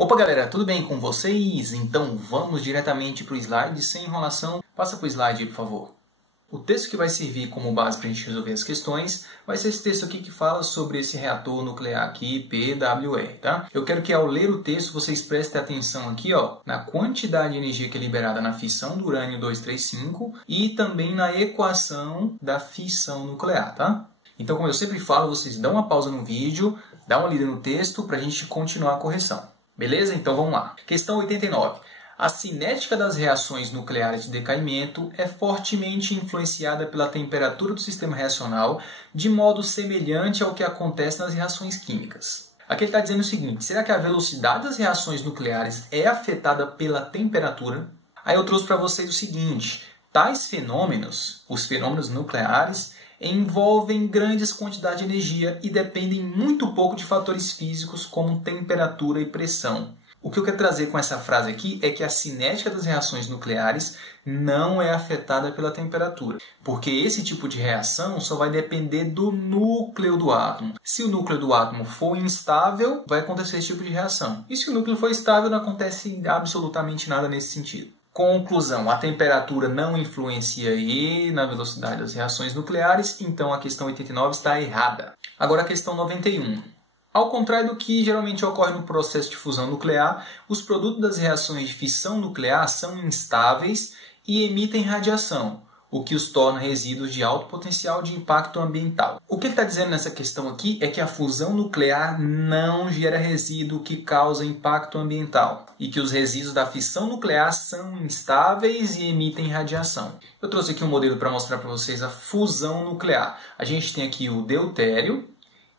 Opa galera, tudo bem com vocês? Então vamos diretamente para o slide sem enrolação. Passa para o slide aí, por favor. O texto que vai servir como base para a gente resolver as questões vai ser esse texto aqui que fala sobre esse reator nuclear aqui, PWR, tá? Eu quero que ao ler o texto vocês prestem atenção aqui, ó, na quantidade de energia que é liberada na fissão do urânio 235 e também na equação da fissão nuclear, tá? Então, como eu sempre falo, vocês dão uma pausa no vídeo, dá uma lida no texto para a gente continuar a correção. Beleza? Então vamos lá. Questão 89. A cinética das reações nucleares de decaimento é fortemente influenciada pela temperatura do sistema reacional, de modo semelhante ao que acontece nas reações químicas. Aqui ele está dizendo o seguinte: será que a velocidade das reações nucleares é afetada pela temperatura? Aí eu trouxe para vocês o seguinte: tais fenômenos, os fenômenos nucleares, envolvem grandes quantidades de energia e dependem muito pouco de fatores físicos como temperatura e pressão. O que eu quero trazer com essa frase aqui é que a cinética das reações nucleares não é afetada pela temperatura, porque esse tipo de reação só vai depender do núcleo do átomo. Se o núcleo do átomo for instável, vai acontecer esse tipo de reação. E se o núcleo for estável, não acontece absolutamente nada nesse sentido. Conclusão: a temperatura não influencia aí na velocidade das reações nucleares, então a questão 89 está errada. Agora a questão 91. Ao contrário do que geralmente ocorre no processo de fusão nuclear, os produtos das reações de fissão nuclear são instáveis e emitem radiação, o que os torna resíduos de alto potencial de impacto ambiental. O que ele está dizendo nessa questão aqui é que a fusão nuclear não gera resíduo que causa impacto ambiental e que os resíduos da fissão nuclear são instáveis e emitem radiação. Eu trouxe aqui um modelo para mostrar para vocês a fusão nuclear. A gente tem aqui o deutério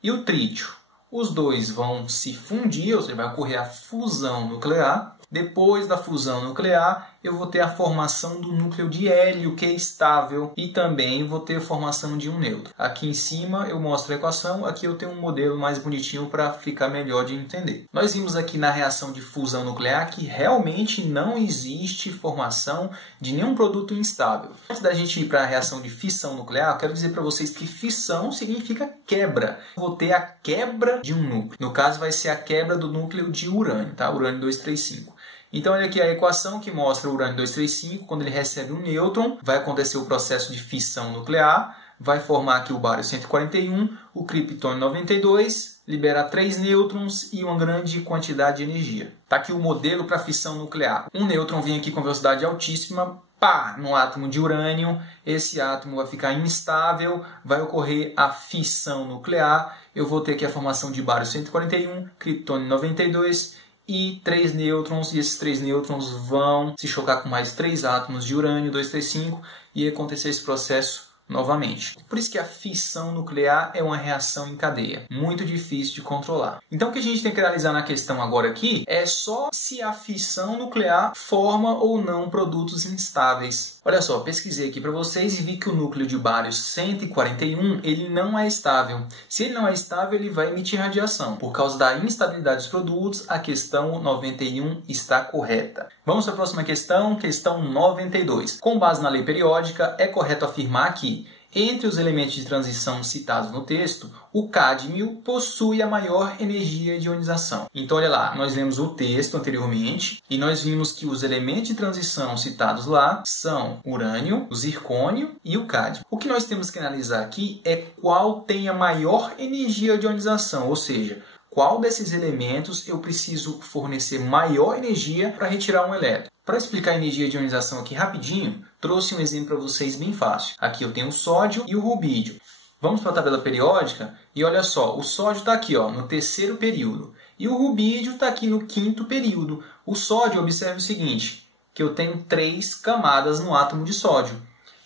e o trítio. Os dois vão se fundir, ou seja, vai ocorrer a fusão nuclear. Depois da fusão nuclear, eu vou ter a formação do núcleo de hélio, que é estável, e também vou ter a formação de um nêutron. Aqui em cima eu mostro a equação, aqui eu tenho um modelo mais bonitinho para ficar melhor de entender. Nós vimos aqui na reação de fusão nuclear que realmente não existe formação de nenhum produto instável. Antes da gente ir para a reação de fissão nuclear, eu quero dizer para vocês que fissão significa quebra. Eu vou ter a quebra de um núcleo. No caso vai ser a quebra do núcleo de urânio, tá? Urânio 235. Então, olha aqui a equação que mostra o urânio 235, quando ele recebe um nêutron, vai acontecer o processo de fissão nuclear, vai formar aqui o bário 141, o criptônio 92, liberar 3 nêutrons e uma grande quantidade de energia. Está aqui o modelo para fissão nuclear. Um nêutron vem aqui com velocidade altíssima, pá, no átomo de urânio, esse átomo vai ficar instável, vai ocorrer a fissão nuclear, eu vou ter aqui a formação de bário 141, criptônio 92, e 3 nêutrons, e esses 3 nêutrons vão se chocar com mais 3 átomos de urânio 235 e acontecer esse processo novamente. Por isso que a fissão nuclear é uma reação em cadeia, muito difícil de controlar. Então o que a gente tem que analisar na questão agora aqui é só se a fissão nuclear forma ou não produtos instáveis. Olha só, pesquisei aqui para vocês e vi que o núcleo de bário 141 ele não é estável. Se ele não é estável, ele vai emitir radiação. Por causa da instabilidade dos produtos, a questão 91 está correta. Vamos para a próxima questão, questão 92. Com base na lei periódica, é correto afirmar que entre os elementos de transição citados no texto, o cádmio possui a maior energia de ionização. Então, olha lá, nós lemos o texto anteriormente e nós vimos que os elementos de transição citados lá são o urânio, o zircônio e o cádmio. O que nós temos que analisar aqui é qual tem a maior energia de ionização, ou seja, qual desses elementos eu preciso fornecer maior energia para retirar um elétron. Para explicar a energia de ionização aqui rapidinho, trouxe um exemplo para vocês bem fácil. Aqui eu tenho o sódio e o rubídio. Vamos para a tabela periódica e olha só, o sódio está aqui ó, no terceiro período e o rubídio está aqui no quinto período. O sódio, observe o seguinte, que eu tenho 3 camadas no átomo de sódio.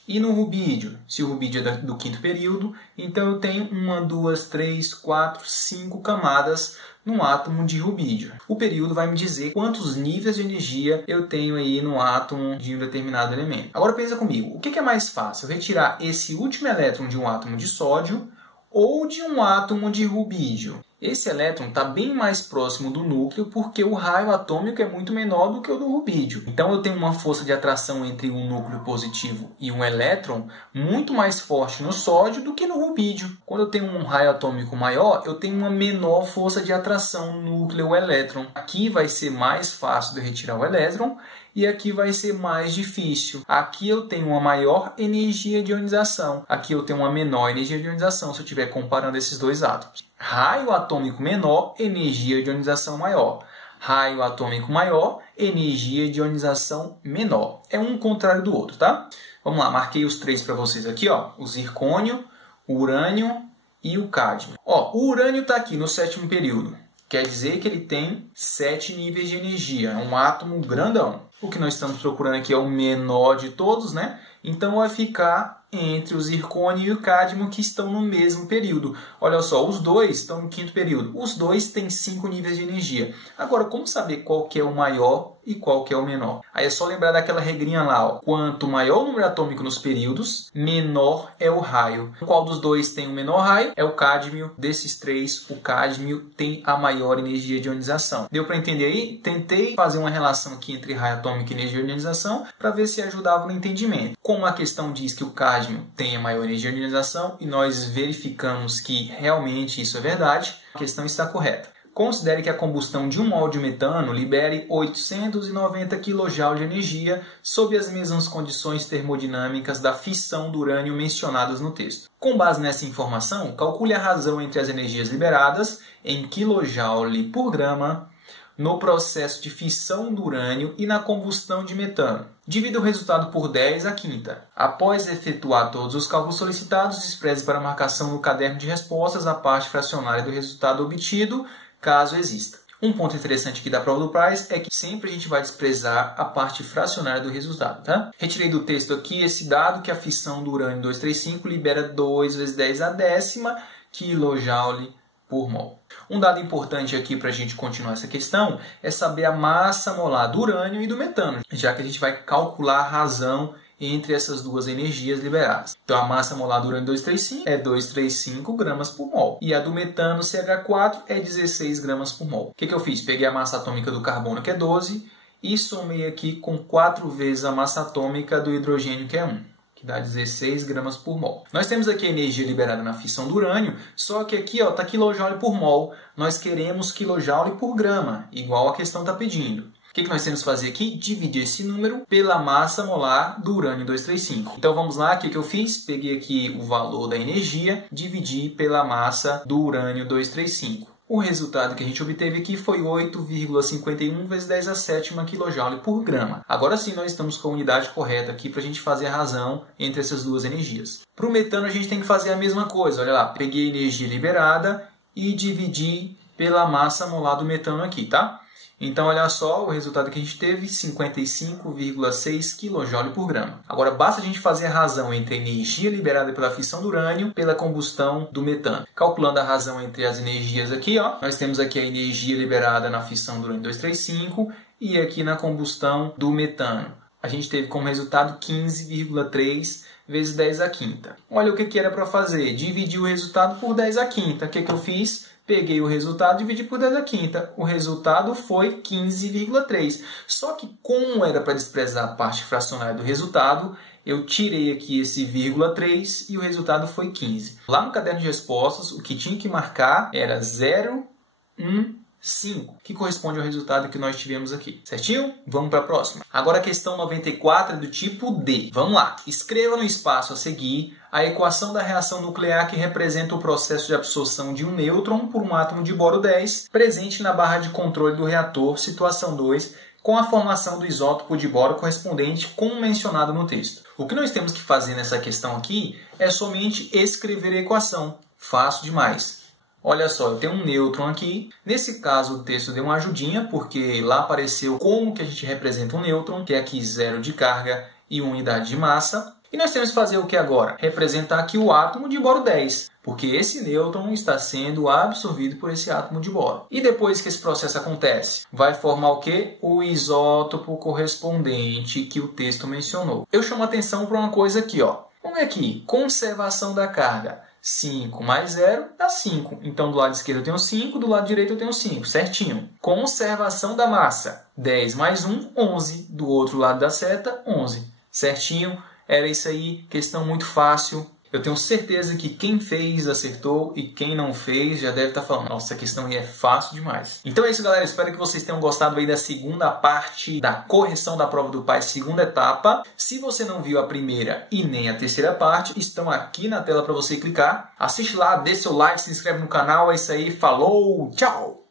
E no rubídio, se o rubídio é do quinto período, então eu tenho 1, 2, 3, 4, 5 camadas no átomo de rubídio. O período vai me dizer quantos níveis de energia eu tenho aí no átomo de um determinado elemento. Agora pensa comigo, o que é mais fácil? Eu retirar esse último elétron de um átomo de sódio ou de um átomo de rubídio. Esse elétron está bem mais próximo do núcleo porque o raio atômico é muito menor do que o do rubídio. Então eu tenho uma força de atração entre um núcleo positivo e um elétron muito mais forte no sódio do que no rubídio. Quando eu tenho um raio atômico maior, eu tenho uma menor força de atração núcleo-elétron. Aqui vai ser mais fácil de retirar o elétron e aqui vai ser mais difícil. Aqui eu tenho uma maior energia de ionização, aqui eu tenho uma menor energia de ionização, se eu estiver comparando esses dois átomos. Raio atômico menor, energia de ionização maior. Raio atômico maior, energia de ionização menor. É um contrário do outro, tá? Vamos lá, marquei os três para vocês aqui, ó. O zircônio, o urânio e o cádmio. Ó, o urânio está aqui no 7º período. Quer dizer que ele tem 7 níveis de energia. É um átomo grandão. O que nós estamos procurando aqui é o menor de todos, né? Então vai ficar entre o zircônio e o cádmio, que estão no mesmo período. Olha só, os dois estão no 5º período. Os dois têm 5 níveis de energia. Agora, como saber qual que é o maior e qual que é o menor? Aí é só lembrar daquela regrinha lá, ó. Quanto maior o número atômico nos períodos, menor é o raio. Qual dos dois tem o menor raio? É o cádmio. Desses três, o cádmio tem a maior energia de ionização. Deu para entender aí? Tentei fazer uma relação aqui entre raio atômico e energia de ionização para ver se ajudava no entendimento. Como a questão diz que o cádmio tem a maior energia de ionização e nós verificamos que realmente isso é verdade, a questão está correta. Considere que a combustão de um mol de metano libere 890 kJ de energia sob as mesmas condições termodinâmicas da fissão do urânio mencionadas no texto. Com base nessa informação, calcule a razão entre as energias liberadas em kJ por grama no processo de fissão do urânio e na combustão de metano. Divida o resultado por 10 à quinta. Após efetuar todos os cálculos solicitados, despreze para marcação no caderno de respostas a parte fracionária do resultado obtido, caso exista. Um ponto interessante aqui da prova do Price é que sempre a gente vai desprezar a parte fracionária do resultado, tá? Retirei do texto aqui esse dado que a fissão do urânio 235 libera 2 vezes 10 à décima kJ por mol. Um dado importante aqui para a gente continuar essa questão é saber a massa molar do urânio e do metano, já que a gente vai calcular a razão entre essas duas energias liberadas. Então a massa molar do urânio 235 é 235 gramas por mol e a do metano CH4 é 16 gramas por mol. O que eu fiz? Peguei a massa atômica do carbono, que é 12, e somei aqui com 4 vezes a massa atômica do hidrogênio, que é 1. Que dá 16 gramas por mol. Nós temos aqui a energia liberada na fissão do urânio, só que aqui está kJ por mol. Nós queremos kJ por grama, igual a questão está pedindo. O que nós temos que fazer aqui? Dividir esse número pela massa molar do urânio 235. Então vamos lá, o que eu fiz? Peguei aqui o valor da energia, dividi pela massa do urânio 235. O resultado que a gente obteve aqui foi 8,51 vezes 10 a sétima kJ por grama. Agora sim nós estamos com a unidade correta aqui para a gente fazer a razão entre essas duas energias. Para o metano a gente tem que fazer a mesma coisa. Olha lá, peguei a energia liberada e dividi pela massa molar do metano aqui, tá? Então, olha só, o resultado que a gente teve, 55,6 kJ por grama. Agora, basta a gente fazer a razão entre a energia liberada pela fissão do urânio pela combustão do metano. Calculando a razão entre as energias aqui, ó, nós temos aqui a energia liberada na fissão do urânio 235 e aqui na combustão do metano. A gente teve como resultado 15,3 vezes 10 à quinta. Olha o que era para fazer. Dividir o resultado por 10 à quinta. O que eu fiz? Peguei o resultado e dividi por 10 à quinta. O resultado foi 15,3. Só que como era para desprezar a parte fracionária do resultado, eu tirei aqui esse 0,3 e o resultado foi 15. Lá no caderno de respostas, o que tinha que marcar era 0,15, que corresponde ao resultado que nós tivemos aqui. Certinho? Vamos para a próxima. Agora a questão 94 é do tipo D. Vamos lá. Escreva no espaço a seguir a equação da reação nuclear que representa o processo de absorção de um nêutron por um átomo de boro 10 presente na barra de controle do reator, situação 2, com a formação do isótopo de boro correspondente como mencionado no texto. O que nós temos que fazer nessa questão aqui é somente escrever a equação. Fácil demais. Olha só, eu tenho um nêutron aqui. Nesse caso, o texto deu uma ajudinha, porque lá apareceu como que a gente representa um nêutron, que é aqui 0 de carga e 1 unidade de massa. E nós temos que fazer o que agora? Representar aqui o átomo de boro 10, porque esse nêutron está sendo absorvido por esse átomo de boro. E depois que esse processo acontece, vai formar o quê? O isótopo correspondente que o texto mencionou. Eu chamo a atenção para uma coisa aqui, ó. Vamos ver aqui, conservação da carga. 5 mais 0 dá 5. Então, do lado esquerdo eu tenho 5, do lado direito eu tenho 5, certinho. Conservação da massa. 10 mais 1, 11. Do outro lado da seta, 11. Certinho? Era isso aí, questão muito fácil. Eu tenho certeza que quem fez acertou e quem não fez já deve estar falando, nossa, essa questão aí é fácil demais. Então é isso, galera. Espero que vocês tenham gostado aí da segunda parte da correção da prova do PAS, segunda etapa. Se você não viu a primeira e nem a terceira parte, estão aqui na tela para você clicar. Assiste lá, dê seu like, se inscreve no canal. É isso aí, falou, tchau!